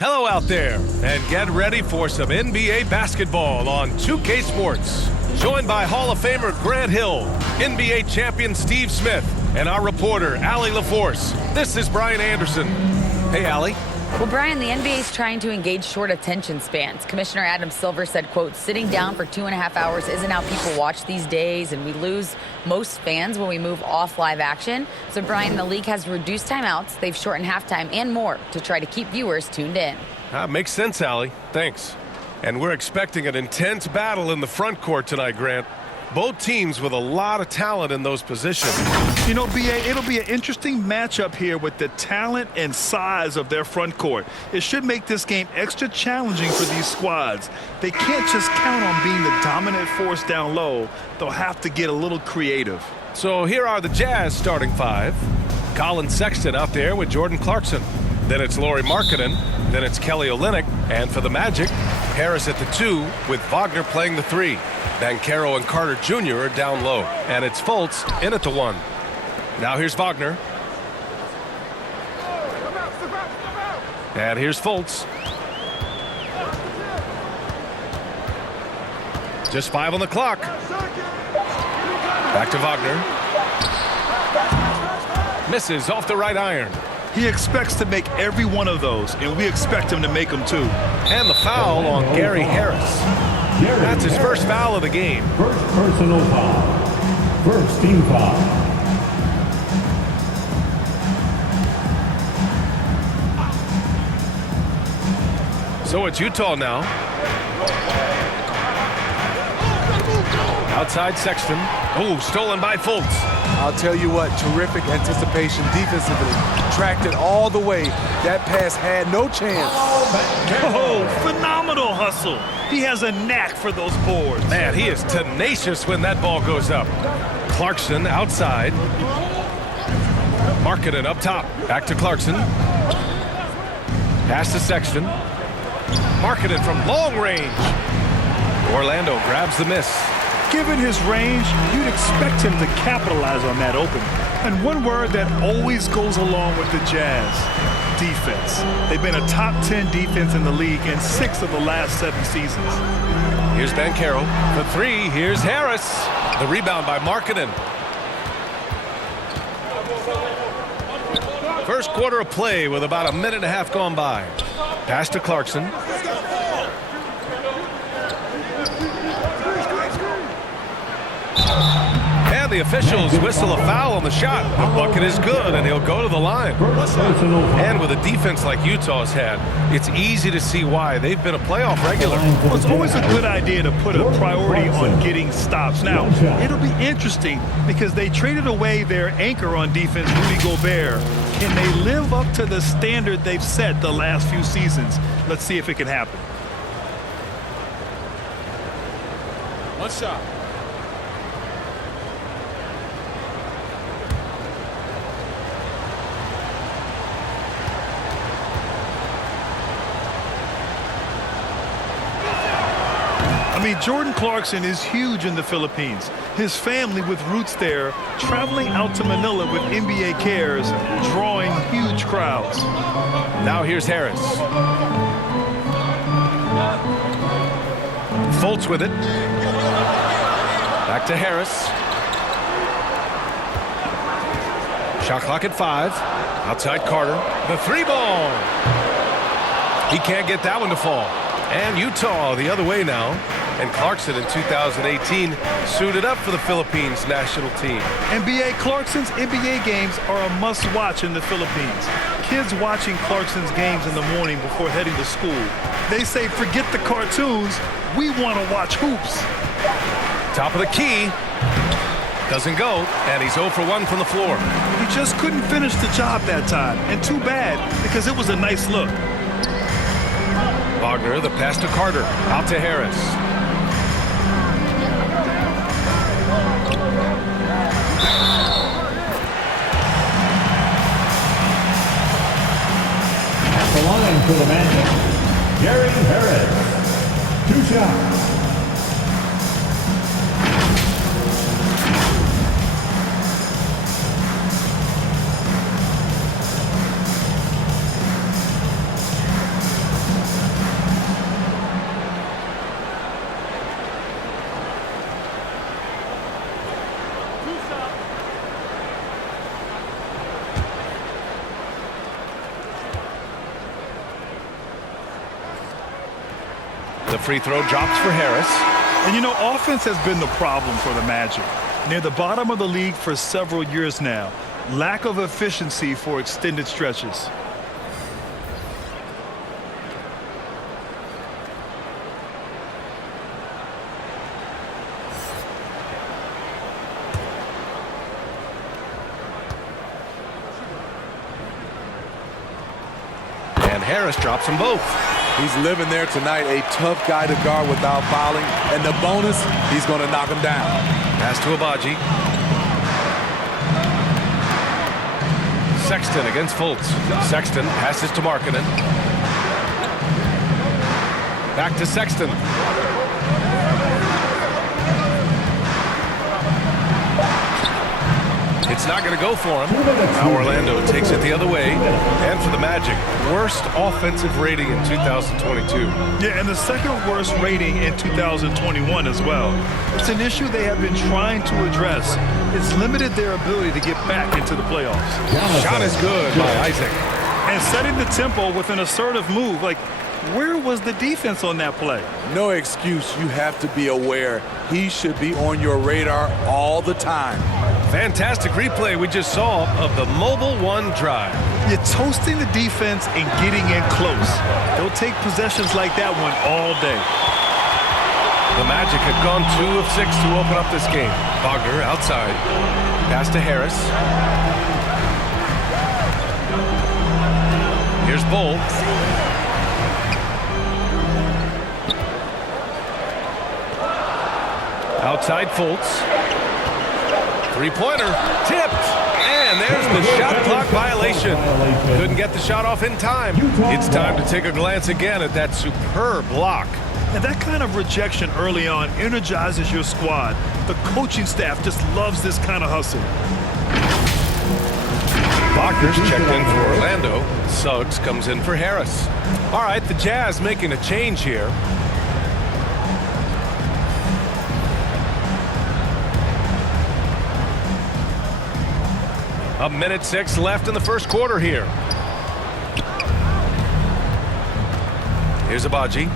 Hello out there, and get ready for some NBA basketball on 2K Sports. Joined by Hall of Famer Grant Hill, NBA champion Steve Smith, and our reporter, Allie LaForce. This is Brian Anderson. Hey, Allie. Well, Brian, the NBA is trying to engage short attention spans. Commissioner Adam Silver said, quote, sitting down for 2.5 hours isn't how people watch these days, and we lose most fans when we move off live action. So, Brian, the league has reduced timeouts. They've shortened halftime and more to try to keep viewers tuned in. Makes sense, Allie. Thanks. And we're expecting an intense battle in the front court tonight, Grant. Both teams with a lot of talent in those positions. You know, B.A., it'll be an interesting matchup here with the talent and size of their front court. It should make this game extra challenging for these squads. They can't just count on being the dominant force down low. They'll have to get a little creative. So here are the Jazz starting five. Colin Sexton out there with Jordan Clarkson. Then it's Lauri Markkanen. Then it's Kelly Olynyk. And for the Magic, Harris at the 2 with Wagner playing the 3. Banchero and Carter Jr. are down low. And it's Fultz in at the 1. Now here's Wagner. And here's Fultz. Just 5 on the clock. Back to Wagner. Misses off the right iron. He expects to make every one of those, and we expect him to make them too. And the foul on Gary Harris. That's his first foul of the game. First personal foul. First team foul. So it's Utah now. Outside Sexton. Oh, stolen by Fultz. I'll tell you what, terrific anticipation defensively. Tracked it all the way. That pass had no chance. Oh, phenomenal hustle. He has a knack for those boards. Man, he is tenacious when that ball goes up. Clarkson outside. Markkanen up top. Back to Clarkson. Pass to Sexton. Markkanen from long range. Orlando grabs the miss. Given his range, you'd expect him to capitalize on that opening. And one word that always goes along with the Jazz: defense. They've been a top 10 defense in the league in 6 of the last 7 seasons. Here's Banchero. For 3, here's Harris. The rebound by Markkanen. First quarter of play with about a minute and a half gone by. Pass to Clarkson. And the officials whistle a foul on the shot. The bucket is good, and he'll go to the line. And with a defense like Utah's had, it's easy to see why they've been a playoff regular. Well, it's always a good idea to put a priority on getting stops. Now, it'll be interesting because they traded away their anchor on defense, Rudy Gobert. Can they live up to the standard they've set the last few seasons? Let's see if it can happen. One shot. I mean, Jordan Clarkson is huge in the Philippines. His family with roots there, traveling out to Manila with NBA cares, drawing huge crowds. Now here's Harris. Fultz with it. Back to Harris. Shot clock at 5. Outside Carter. The 3 ball. He can't get that one to fall. And Utah the other way now. And Clarkson in 2018 suited up for the Philippines national team. NBA Clarkson's NBA games are a must-watch in the Philippines. Kids watching Clarkson's games in the morning before heading to school. They say, forget the cartoons, we want to watch hoops. Top of the key. Doesn't go, and he's 0 for 1 from the floor. He just couldn't finish the job that time, and too bad, because it was a nice look. Wagner, the pass to Carter. Out to Harris. At the line for the Magic, Gary Harris. 2 shots. The free throw drops for Harris. And you know, offense has been the problem for the Magic. Near the bottom of the league for several years now. Lack of efficiency for extended stretches. And Harris drops them both. He's living there tonight, a tough guy to guard without fouling. And the bonus, he's going to knock him down. Pass to Abaji. Sexton against Fultz. Sexton passes to Markkanen. Back to Sexton. It's not going to go for him. Now Orlando takes it the other way. And for the Magic, worst offensive rating in 2022. Yeah, and the second worst rating in 2021 as well. It's an issue they have been trying to address. It's limited their ability to get back into the playoffs. Shot is good by Isaac. And setting the tempo with an assertive move. Like, where was the defense on that play? No excuse. You have to be aware. He should be on your radar all the time. Fantastic replay we just saw of the Mobile One drive. You're toasting the defense and getting in close. They'll take possessions like that one all day. The Magic have gone 2 of 6 to open up this game. Wagner outside. Pass to Harris. Here's Bull. Outside Fultz. Three-pointer, tipped, and there's the shot clock violation. Couldn't get the shot off in time. It's time to take a glance again at that superb block. And that kind of rejection early on energizes your squad. The coaching staff just loves this kind of hustle. Wagner's checked in for Orlando. Suggs comes in for Harris. All right, the Jazz making a change here. A minute 6 left in the first quarter here. Here's Abaji.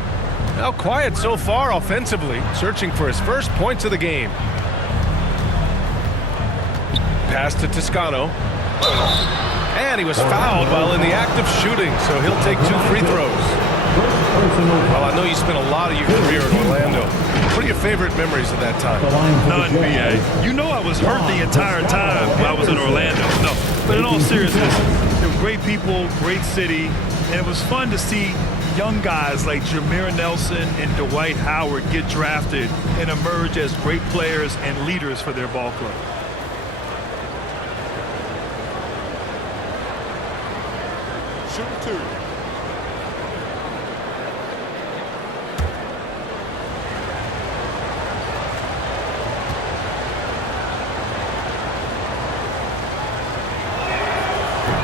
Now quiet so far offensively, searching for his first points of the game. Pass to Toscano. And he was fouled while in the act of shooting, so he'll take 2 free throws. Well, I know you spent a lot of your career in Orlando. What are your favorite memories of that time? None, B.A. You know I was hurt the entire time when I was in Orlando. No, but in all seriousness, they were great people, great city, and it was fun to see young guys like Jameer Nelson and Dwight Howard get drafted and emerge as great players and leaders for their ball club. Shooting 2.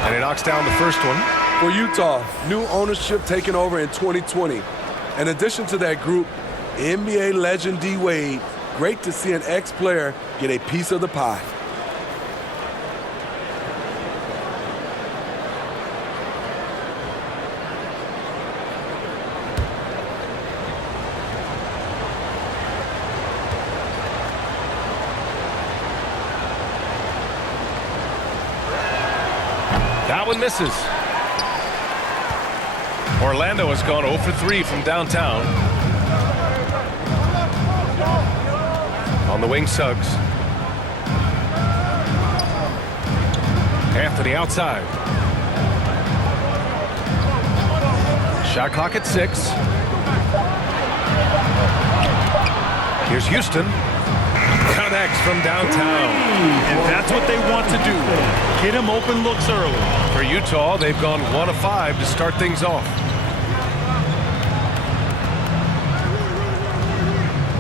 And he knocks down the first one. For Utah, new ownership taking over in 2020. In addition to that group, NBA legend D-Wade, great to see an ex-player get a piece of the pie. That one misses. Orlando has gone 0 for 3 from downtown. On the wing, Suggs. Anthony outside. Shot clock at 6. Here's Houston. Connects from downtown. And that's what they want to do. Get him open looks early. For Utah, they've gone 1 of 5 to start things off.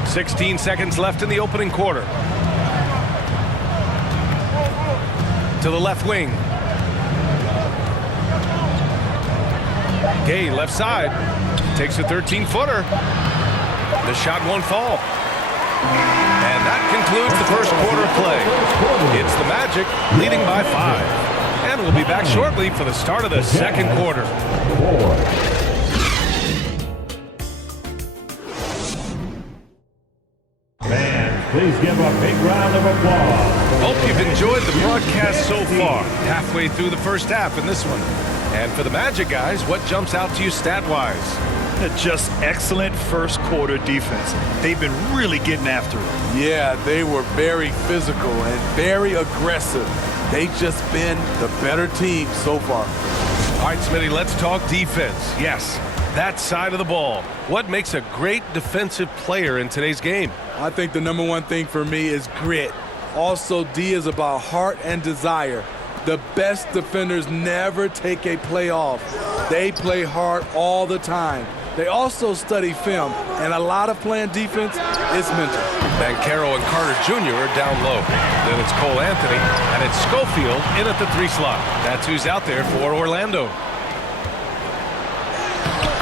16 seconds left in the opening quarter. To the left wing. Gay left side. Takes a 13-footer. The shot won't fall. And that concludes the first quarter of play. It's the Magic leading by 5. And we'll be back shortly for the start of the second quarter. halfway through the first half in this one. And for the Magic guys, what jumps out to you stat-wise? Just excellent first quarter defense. They've been really getting after it. Yeah, they were very physical and very aggressive. They've just been the better team so far. All right, Smitty, let's talk defense. Yes, that side of the ball. What makes a great defensive player in today's game? I think the number one thing for me is grit. Also, D is about heart and desire. The best defenders never take a play off. They play hard all the time. They also study film, and a lot of playing defense is mental. Banchero and Carter Jr. are down low. Then it's Cole Anthony, and it's Schofield in at the 3 slot. That's who's out there for Orlando.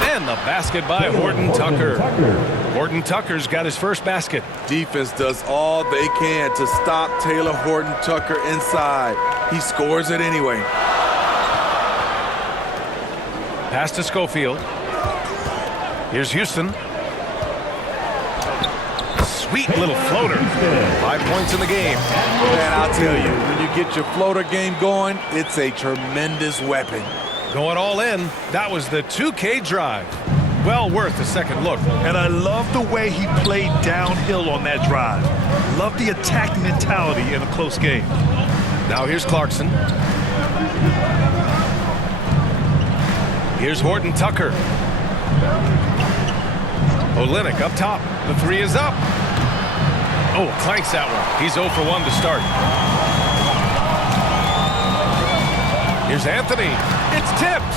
And the basket by Horton Tucker. Horton Tucker's got his first basket. Defense does all they can to stop Taylor Horton Tucker inside. He scores it anyway. Pass to Schofield. Here's Houston. Sweet little floater. 5 points in the game. Man, I'll tell you, when you get your floater game going, it's a tremendous weapon. Going all in. That was the 2K drive. Well worth a second look. And I love the way he played downhill on that drive. Love the attack mentality in a close game. Now here's Clarkson. Here's Horton Tucker. Olynyk up top. The 3 is up. Oh, clanks that one. He's 0 for 1 to start. Here's Anthony. It's tipped.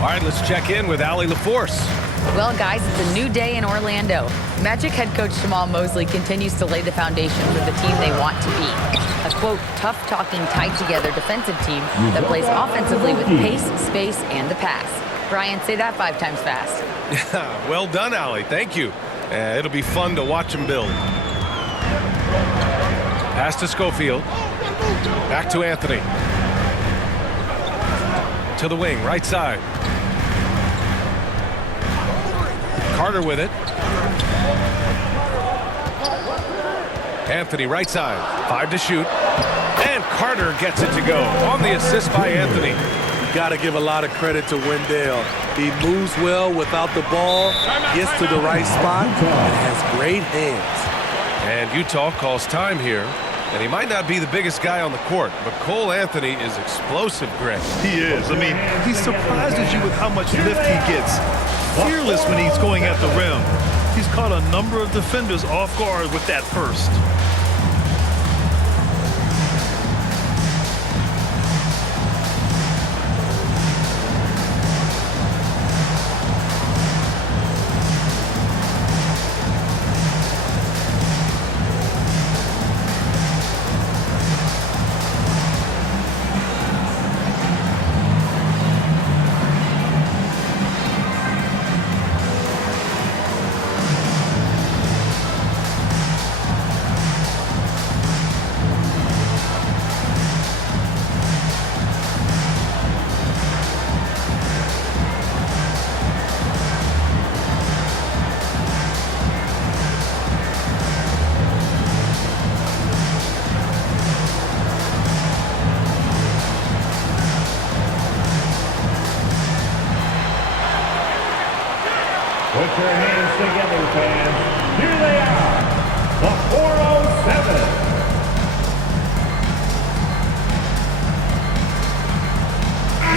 All right, let's check in with Allie LaForce. Well, guys, it's a new day in Orlando. Magic head coach Jamal Mosley continues to lay the foundation for the team they want to be. A, quote, tough-talking, tied-together defensive team that plays offensively with pace, space, and the pass. Brian, say that 5 times fast. Well done, Allie. Thank you. It'll be fun to watch him build. Pass to Schofield. Back to Anthony. To the wing, right side. Carter with it. Anthony, right side. 5 to shoot. And Carter gets it to go on the assist by Anthony. You got to give a lot of credit to Wendell. He moves well without the ball, gets to the right spot, and has great hands. And Utah calls time here. And he might not be the biggest guy on the court, but Cole Anthony is explosive, Greg. He is. I mean, he surprises you with how much lift he gets. Fearless when he's going at the rim. He's caught a number of defenders off guard with that first. Put your hands together, fans. Here they are, the 407.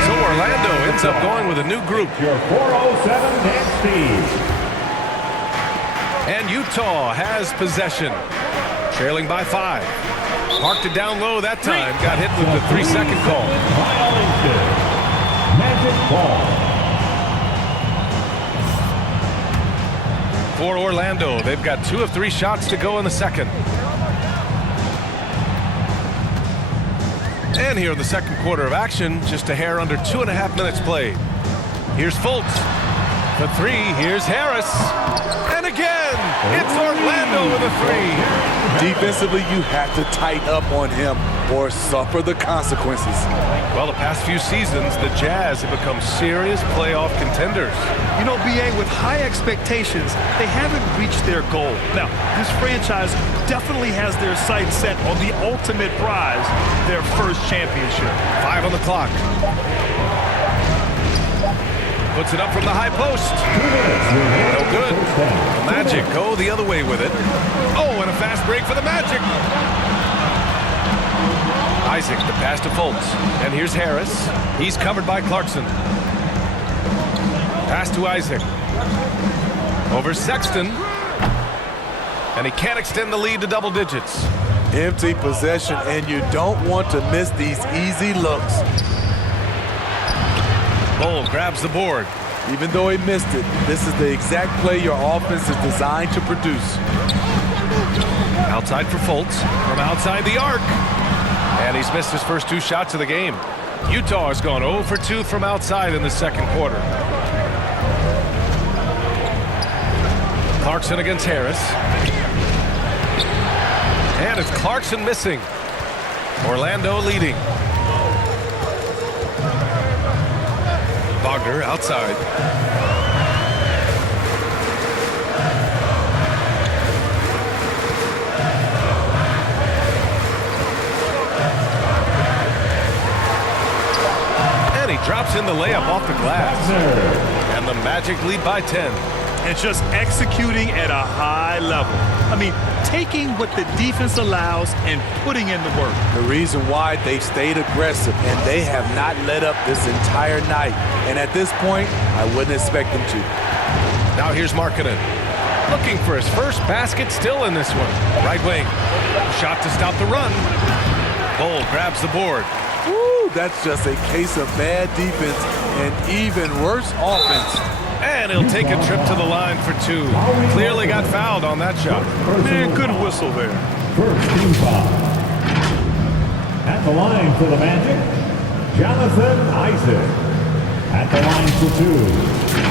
So Orlando ends up going with a new group. Your 407 next team. And Utah has possession, trailing by 5. Parked it down low that time. Got hit with the 3-second call. Violation. Magic ball. For Orlando, they've got 2 of 3 shots to go in the second. And here in the second quarter of action, just a hair under 2.5 minutes played. Here's Fultz. The 3, here's Harris. And again, it's Orlando with a 3. Defensively, you have to tighten up on him or suffer the consequences. Well, the past few seasons, the Jazz have become serious playoff contenders. You know, BA, with high expectations, they haven't reached their goal. Now, this franchise definitely has their sights set on the ultimate prize, their first championship. 5 on the clock. Puts it up from the high post. No good. The Magic go the other way with it. Oh, and a fast break for the Magic. Isaac, the pass to Fultz. And here's Harris. He's covered by Clarkson. Pass to Isaac. Over Sexton. And he can't extend the lead to double digits. Empty possession, and you don't want to miss these easy looks. Bull grabs the board. Even though he missed it, this is the exact play your offense is designed to produce. Outside for Fultz. From outside the arc. And he's missed his first 2 shots of the game. Utah has gone 0 for 2 from outside in the second quarter. Clarkson against Harris. And it's Clarkson missing. Orlando leading. Wagner outside. And he drops in the layup off the glass. And the Magic lead by 10. And just executing at a high level. I mean, taking what the defense allows and putting in the work. The reason why they've stayed aggressive, and they have not let up this entire night. And at this point, I wouldn't expect them to. Now here's Markkanen. Looking for his first basket still in this one. Right wing. Shot to stop the run. Bull grabs the board. Woo, that's just a case of bad defense and even worse offense. And he'll take a trip to the line for 2. Clearly got fouled on that shot. Man, good whistle there. First team foul. At the line for the Magic, Jonathan Isaac. At the line for 2.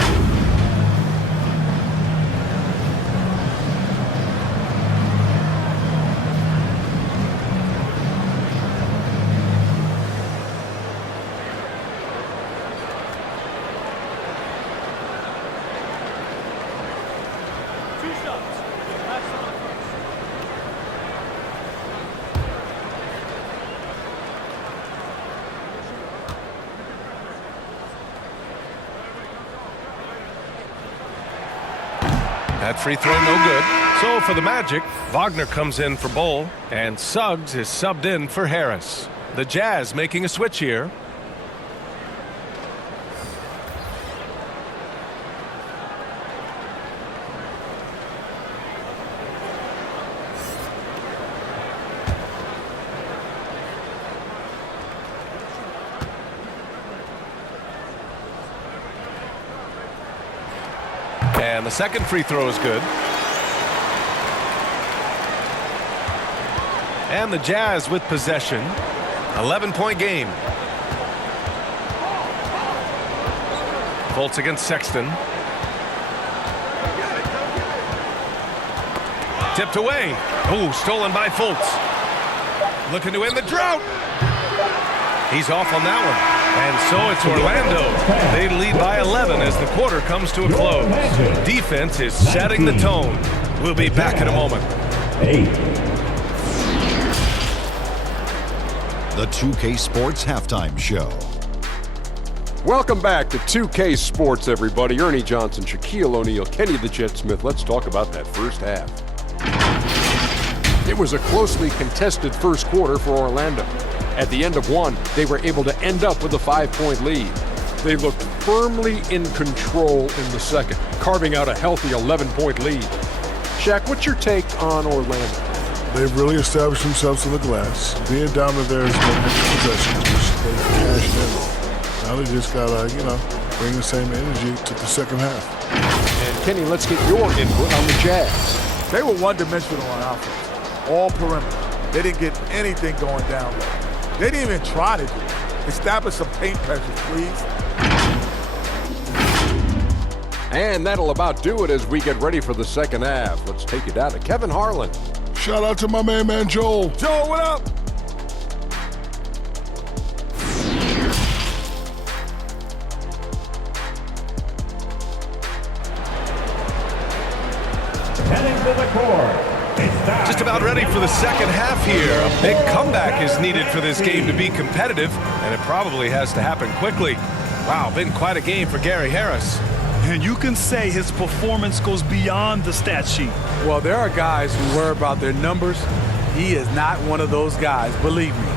That free throw no good. So for the Magic, Wagner comes in for Bull, and Suggs is subbed in for Harris. The Jazz making a switch here. And the second free throw is good. And the Jazz with possession. 11-point game. Fultz against Sexton. Tipped away. Oh, stolen by Fultz. Looking to end the drought. He's off on that one. And so it's Orlando. They lead by 11 as the quarter comes to a close. Defense is setting the tone. We'll be back in a moment. 8. The 2K Sports Halftime Show. Welcome back to 2K Sports, everybody. Ernie Johnson, Shaquille O'Neal, Kenny the Jet Smith. Let's talk about that first half. It was a closely contested first quarter for Orlando. At the end of one, they were able to end up with a 5-point lead. They looked firmly in control in the second, carving out a healthy 11-point lead. Shaq, what's your take on Orlando? They've really established themselves in the glass. Being down to theirs possession, which they cashed in. Now they just gotta, bring the same energy to the second half. And Kenny, let's get your input on the Jazz. They were one-dimensional on offense, all perimeter. They didn't get anything going down low. They didn't even try to do it. Establish some paint pressure, please. And that'll about do it as we get ready for the second half. Let's take you down to Kevin Harlan. Shout out to my main man, Joel. Joel, what up? Heading to the court, it's Just about ready for the second half here. A big comeback is needed for this game to be competitive, and it probably has to happen quickly. Wow, been quite a game for Gary Harris. And you can say his performance goes beyond the stat sheet. Well, there are guys who worry about their numbers. He is not one of those guys, believe me.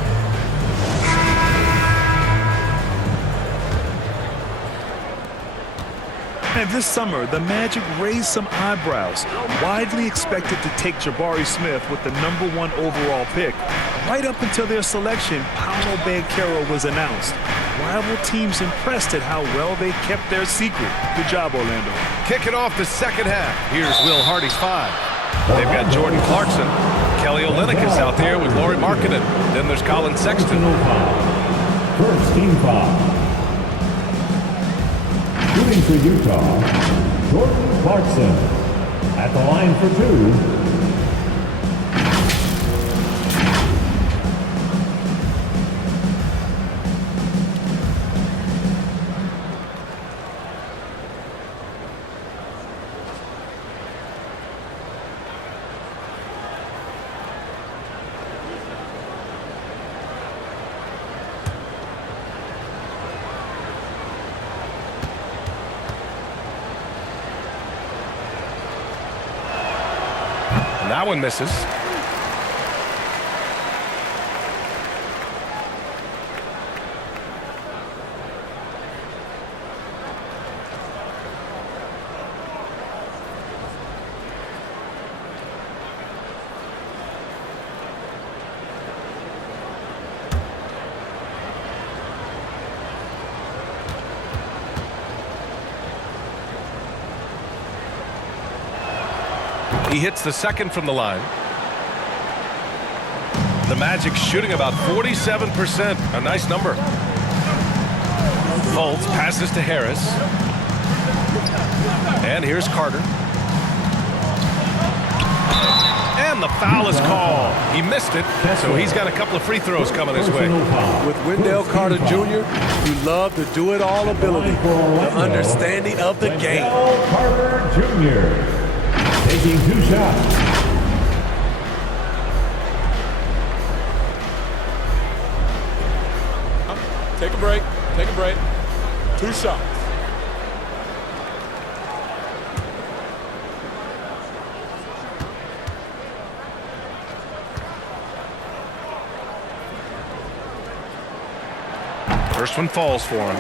And this summer, the Magic raised some eyebrows, widely expected to take Jabari Smith with the #1 overall pick. Right up until their selection, Paolo Banchero was announced. Rival teams impressed at how well they kept their secret. Good job, Orlando. Kicking off the second half. Here's Will Hardy's 5. They've got Jordan Clarkson. Kelly Olynyk is out there with Lauri Markkanen. Then there's Colin Sexton. First team foul. Shooting for Utah, Jordan Clarkson. At the line for 2. That one misses. He hits the second from the line. The Magic shooting about 47%. A nice number. Fultz passes to Harris. And here's Carter. And the foul is called. He missed it, so he's got a couple of free throws coming his way. With Wendell Carter Jr., you love the do-it-all ability, the understanding of the game. Wendell Carter Jr. taking 2 shots. Take a break. Take a break. 2 shots. First one falls for him.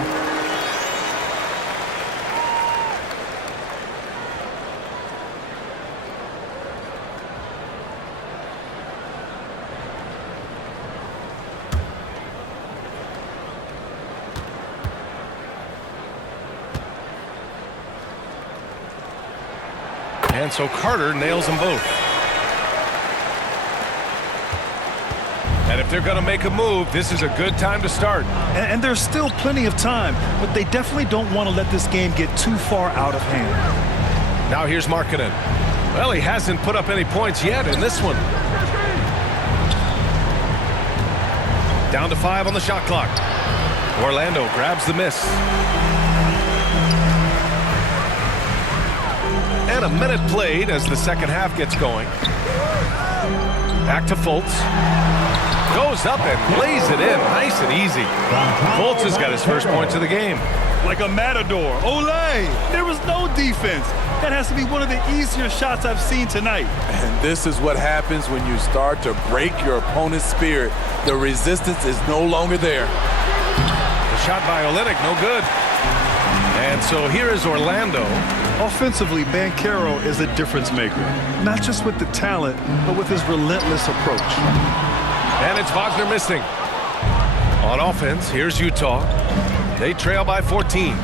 And so Carter nails them both. And if they're going to make a move, this is a good time to start. And there's still plenty of time, but they definitely don't want to let this game get too far out of hand. Now here's Markkanen. Well, he hasn't put up any points yet in this one. Down to 5 on the shot clock. Orlando grabs the miss. And a minute played as the second half gets going. Back to Fultz. Goes up and lays it in nice and easy. Fultz has got his first points of the game. Like a matador. Olay! There was no defense. That has to be one of the easier shots I've seen tonight. And this is what happens when you start to break your opponent's spirit. The resistance is no longer there. The shot by Olynyk, no good. And so here is Orlando. Offensively, Banchero is a difference maker. Not just with the talent, but with his relentless approach. And it's Wagner missing. On offense, here's Utah. They trail by 14.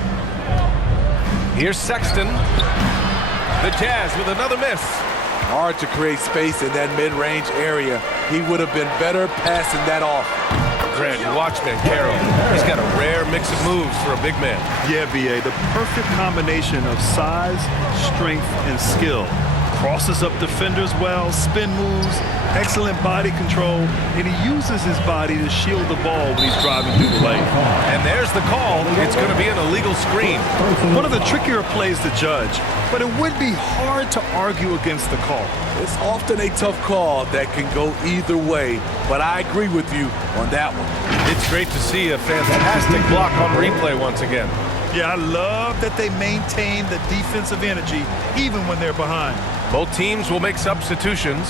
Here's Sexton. The Jazz with another miss. Hard to create space in that mid-range area. He would have been better passing that off. Grant, you watch Banchero. He's got a rare mix of moves for a big man. Yeah, B.A., the perfect combination of size, strength, and skill. crosses up defenders well, spin moves, excellent body control, and he uses his body to shield the ball when he's driving through the lane. And there's the call. It's going to be an illegal screen. One of the trickier plays to judge, but it would be hard to argue against the call. It's often a tough call that can go either way, but I agree with you on that one. It's great to see a fantastic block on replay once again. Yeah, I love that they maintain the defensive energy even when they're behind. Both teams will make substitutions.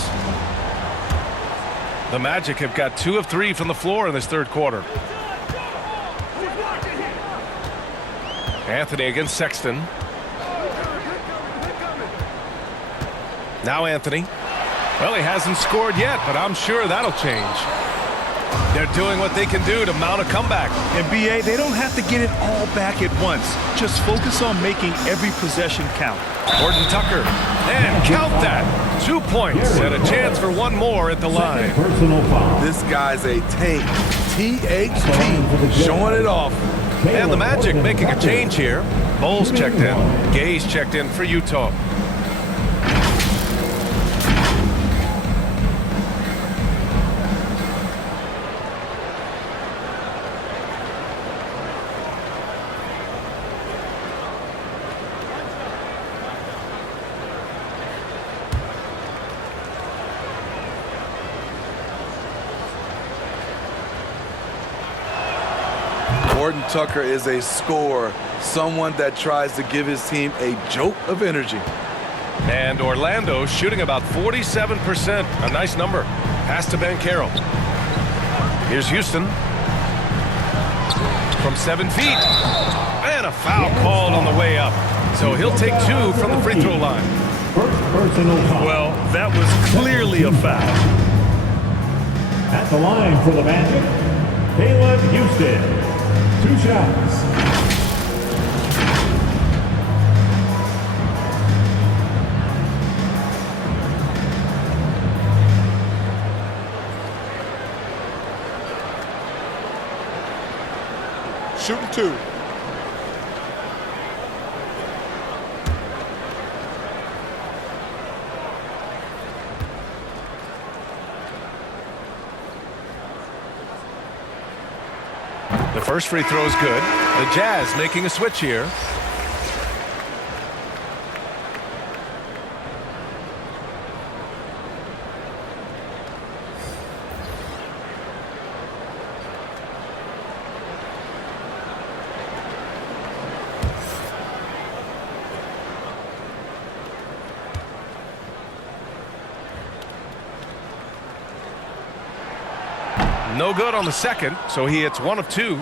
The Magic have got 2 of 3 from the floor in this third quarter. Anthony against Sexton. Now Anthony. Well, he hasn't scored yet, but I'm sure that'll change. They're doing what they can do to mount a comeback. In BA, they don't have to get it all back at once. Just focus on making every possession count. Horton Tucker. And count that. 2 points and a chance for one more at the line. Personal foul. This guy's a tank. THT, showing it off. And the Magic making a change here. Bowles checked in. Gay's checked in for Utah. Horton Tucker is a scorer, someone that tries to give his team a jolt of energy. And Orlando shooting about 47%. A nice number. Pass to Banchero. Here's Houston. From 7 feet. And a foul called on the way up. So he'll take 2 from the free throw line. First personal foul. Well, that was clearly a foul. At the line for the Magic, Caleb Houston. 2 shots. Shooting 2. The first free throw is good. The Jazz making a switch here. No good on the second, so he hits 1 of 2.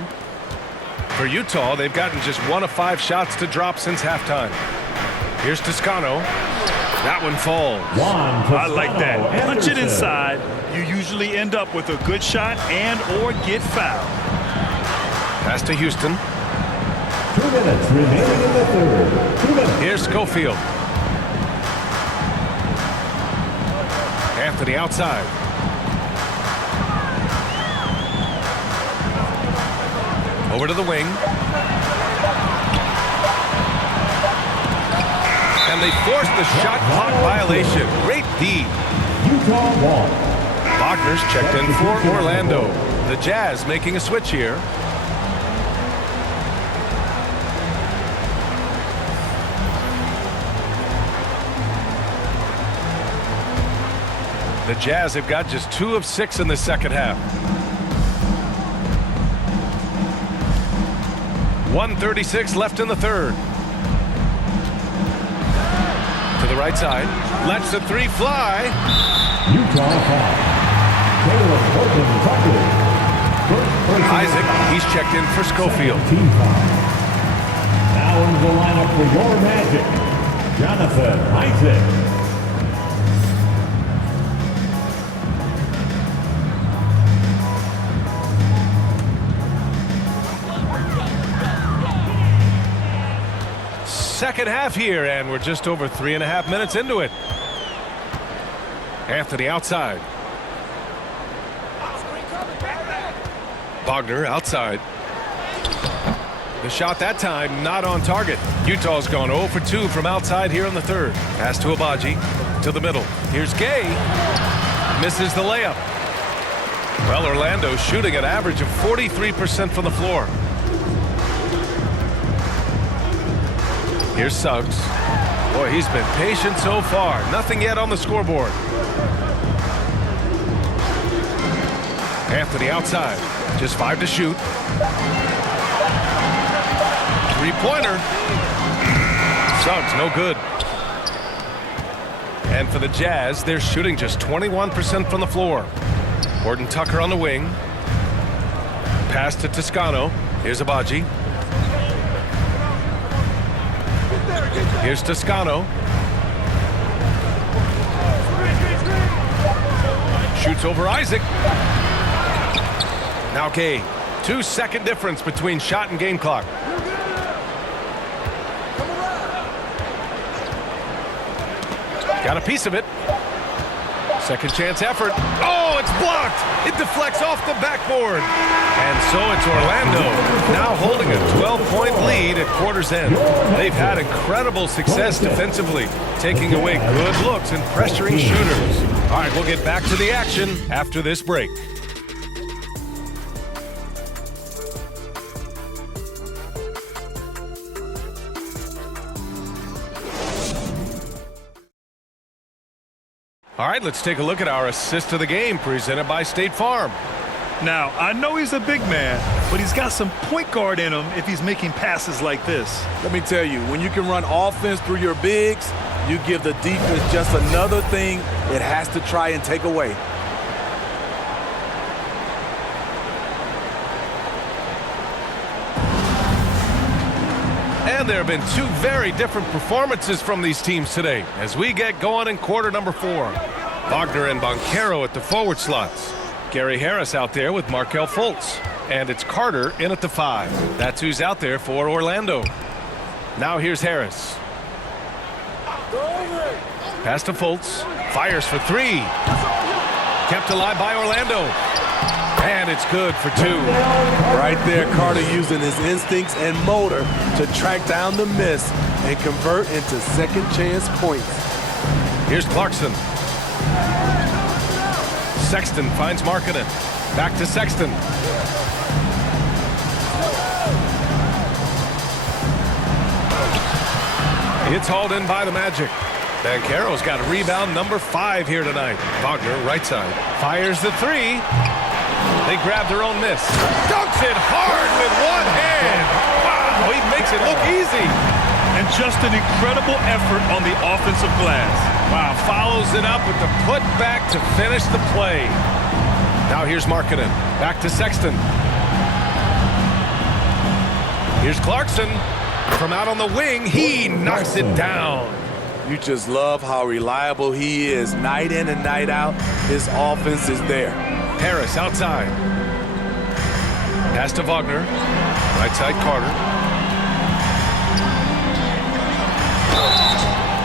For Utah, they've gotten just 1 of 5 shots to drop since halftime. Here's Toscano. That one falls. I like that. Punch it inside. You usually end up with a good shot and or get fouled. Pass to Houston. 2 minutes remaining in the third. 2 minutes. Here's Schofield. Anthony outside. Over to the wing. And they force the shot clock violation. Great D. Utah ball. Wagner's checked in for Orlando. The Jazz making a switch here. The Jazz have got just 2 of 6 in the second half. 1:36 left in the third. To the right side. Lets the 3 fly. Utah foul. Caleb Horton Tucker. First personal Isaac, foul. he's checked in for Schofield. Team foul. Now into the lineup for your Magic, Jonathan Isaac. Second half here, and we're just over 3.5 minutes into it. Anthony outside. Wagner outside. The shot that time not on target. Utah's gone 0 for 2 from outside here in the third. Pass to Agbaji. To the middle. Here's Gay. Misses the layup. Well, Orlando shooting an average of 43% from the floor. Here's Suggs. Boy, he's been patient so far. Nothing yet on the scoreboard. Anthony outside. Just 5 to shoot. Three-pointer. Suggs, no good. And for the Jazz, they're shooting just 21% from the floor. Horton Tucker on the wing. Pass to Toscano. Here's Agbaji. Here's Toscano. Shoots over Isaac. Now Gay. 2-second difference between shot and game clock. Got a piece of it. Second chance effort. Oh, it's blocked. It deflects off the backboard. And so it's Orlando now holding a 12-point lead at quarter's end. They've had incredible success defensively, taking away good looks and pressuring shooters. All right, we'll get back to the action after this break. All right, let's take a look at our assist of the game presented by State Farm. Now, I know he's a big man, but he's got some point guard in him if he's making passes like this. Let me tell you, when you can run offense through your bigs, you give the defense just another thing it has to try and take away. And there have been two very different performances from these teams today as we get going in quarter number 4. Wagner and Banchero at the forward slots. Gary Harris out there with Markelle Fultz. And it's Carter in at the 5. That's who's out there for Orlando. Now here's Harris. Pass to Fultz. Fires for 3. Kept alive by Orlando. And it's good for 2. Right there, Carter using his instincts and motor to track down the miss and convert into second chance points. Here's Clarkson. Sexton finds Markkanen. Back to Sexton. It's hauled in by the Magic. Banchero's got rebound number 5 here tonight. Wagner, right side. Fires the 3. They grab their own miss. Dunks it hard with one hand. Wow, he makes it look easy. And just an incredible effort on the offensive glass. Wow, follows it up with the putback to finish the play. Now here's Markkanen. Back to Sexton. Here's Clarkson. From out on the wing, he knocks it down. You just love how reliable he is. Night in and night out, his offense is there. Harris outside. Pass to Wagner. Right side Carter.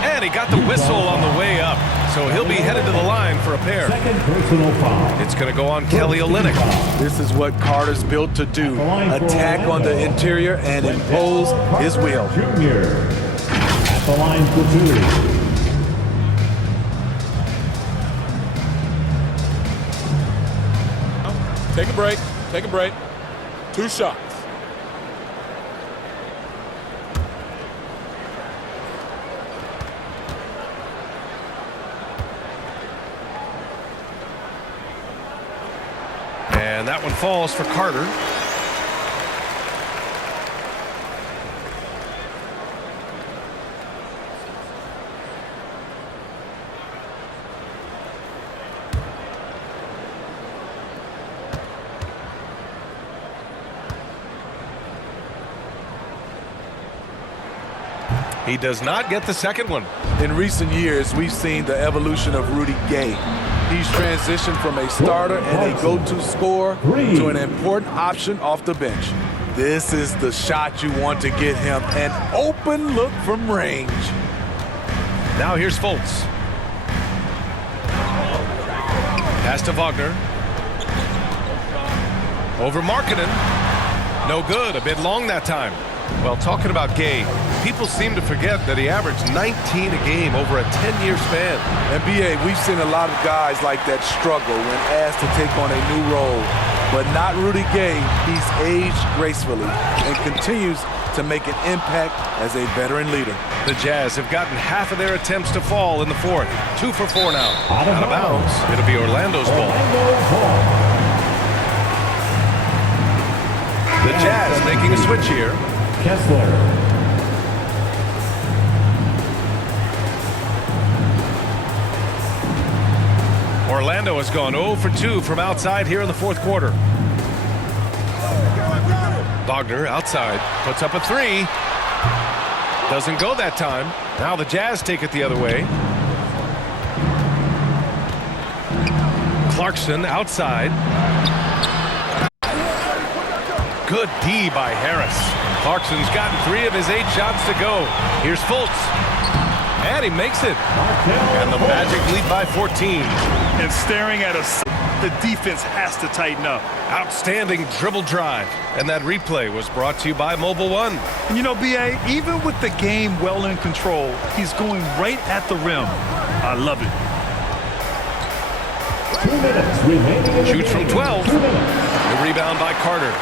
And he got the whistle on the way up. So he'll be headed to the line for a pair. Second personal foul. It's going to go on Kelly Olynyk. This is what Carter's built to do. Attack on the interior and impose his will. Junior at the line for 2. Take a break. Take a break. 2 shots. And that one falls for Carter. He does not get the second one. In recent years, we've seen the evolution of Rudy Gay. He's transitioned from a starter and a go-to scorer to an important option off the bench. This is the shot you want to get him, an open look from range. Now here's Fultz. Pass to Wagner. Over Markkanen. No good, a bit long that time. Well, talking about Gay, people seem to forget that he averaged 19 a game over a 10-year span. And B.A., we've seen a lot of guys like that struggle when asked to take on a new role. But not Rudy Gay. He's aged gracefully and continues to make an impact as a veteran leader. The Jazz have gotten half of their attempts to fall in the fourth. 2 for 4 now. Out of bounds. It'll be Orlando's ball. The Jazz making a switch here. Kessler. Orlando has gone 0 for 2 from outside here in the fourth quarter. Wagner outside, puts up a 3. Doesn't go that time. Now the Jazz take it the other way. Clarkson outside. Good D by Harris. Clarkson's gotten 3 of his 8 shots to go. Here's Fultz. And he makes it. And the Magic lead by 14. And staring at us, the defense has to tighten up. Outstanding dribble drive. And that replay was brought to you by Mobile One. And you know, B.A., even with the game well in control, he's going right at the rim. I love it. 2 minutes remaining. Shoots from 12. The rebound by Carter.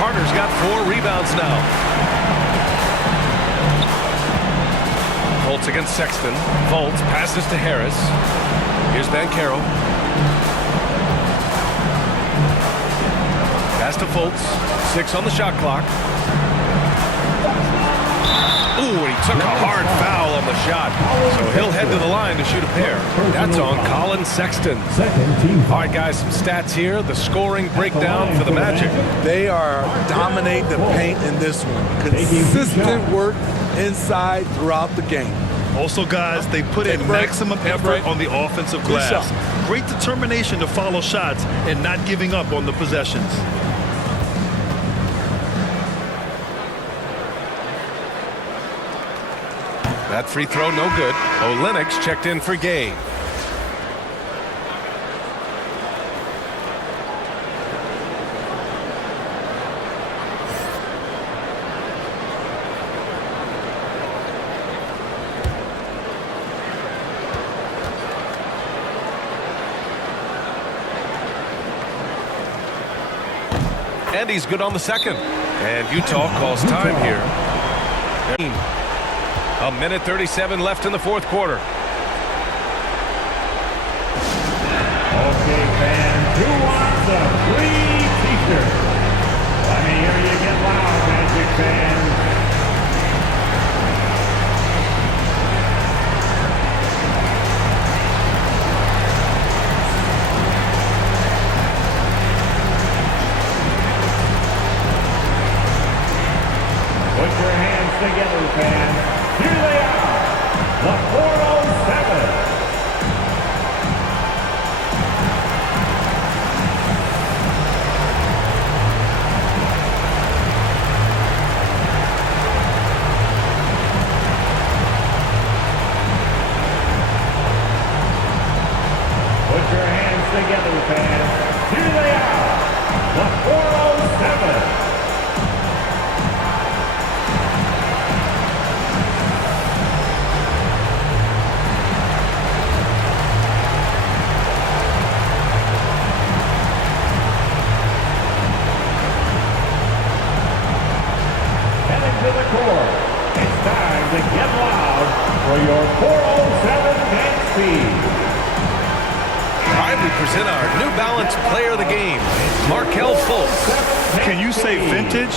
Carter's got 4 rebounds now. Fultz against Sexton. Fultz passes to Harris. Here's Banchero. Pass to Fultz. 6 on the shot clock. Ooh, and he took a hard foul on the shot. So he'll head to the line to shoot a pair. That's on Colin Sexton. All right, guys, some stats here. The scoring breakdown for the Magic. They are dominate the paint in this one. Consistent work inside throughout the game. Also, guys, they put in maximum effort on the offensive glass. Great determination to follow shots and not giving up on the possessions. That free throw no good. Olynyk checked in for Gay. And he's good on the second. And Utah calls time here. A minute 37 left in the fourth quarter. Okay, fans, who wants a free t-shirt? Let me hear you get loud, Magic fans. Put your hands together, fans. Here they are, the 407. Put your hands together, fans. Here they are, the 407. To the court. It's time to get loud for your 407 dance speed. All right, we present our New Balance Player of the Game, Markelle Fultz. Can you say vintage?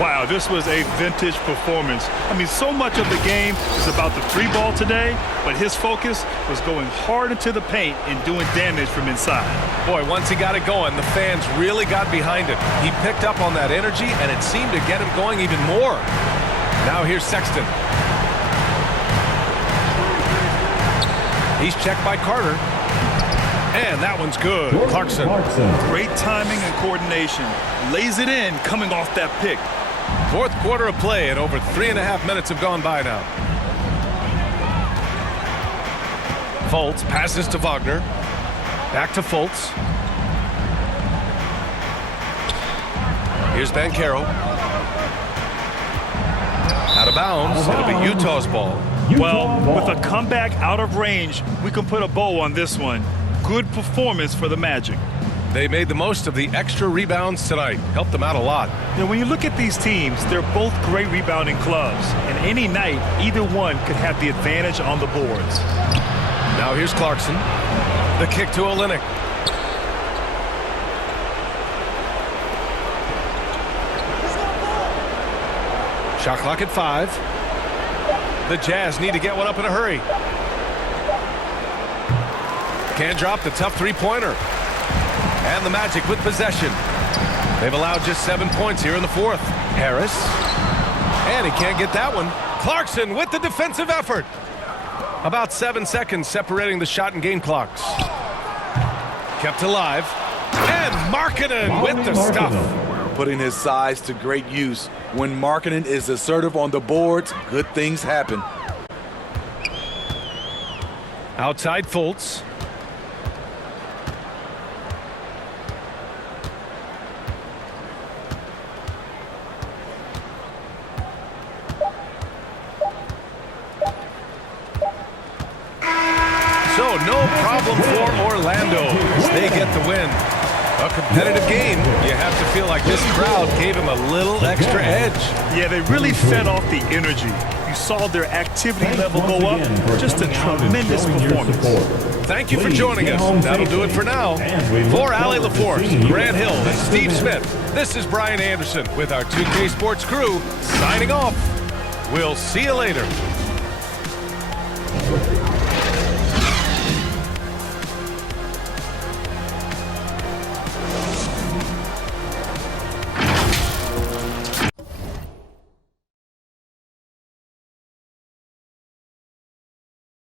Wow, this was a vintage performance. I mean, so much of the game is about the 3 ball today, but his focus was going hard into the paint and doing damage from inside. Boy, once he got it going, the fans really got behind him. He picked up on that energy, and it seemed to get him going even more. Now here's Sexton. He's checked by Carter. And that one's good. Clarkson. Great timing and coordination. Lays it in coming off that pick. Fourth quarter of play, and over 3.5 minutes have gone by now. Fultz passes to Wagner. Back to Fultz. Here's Banchero. bounds. It'll be Utah's ball. Well, with a comeback out of range, we can put a bow on this one. Good performance for the Magic. They made the most of the extra rebounds tonight. Helped them out a lot. You know, when you look at these teams, they're both great rebounding clubs. And any night, either one could have the advantage on the boards. Now here's Clarkson. The kick to Olynyk. Shot clock at 5. The Jazz need to get one up in a hurry. Can't drop the tough three-pointer. And the Magic with possession. They've allowed just 7 points here in the fourth. Harris. And he can't get that one. Clarkson with the defensive effort. About 7 seconds separating the shot and game clocks. Kept alive. And Markkanen with the stuff. Putting his size to great use. When Markkanen is assertive on the boards, good things happen. Outside Fultz. So no problem for Orlando as they get the win. A competitive game. You have to feel like this crowd gave him a little extra edge. Yeah, they really fed off the energy. You saw their activity level go up. Just a tremendous performance. Thank you for joining us. That'll do it for now. For Allie LaForce, Grant Hill, and Steve Smith, this is Brian Anderson with our 2K Sports crew signing off. We'll see you later.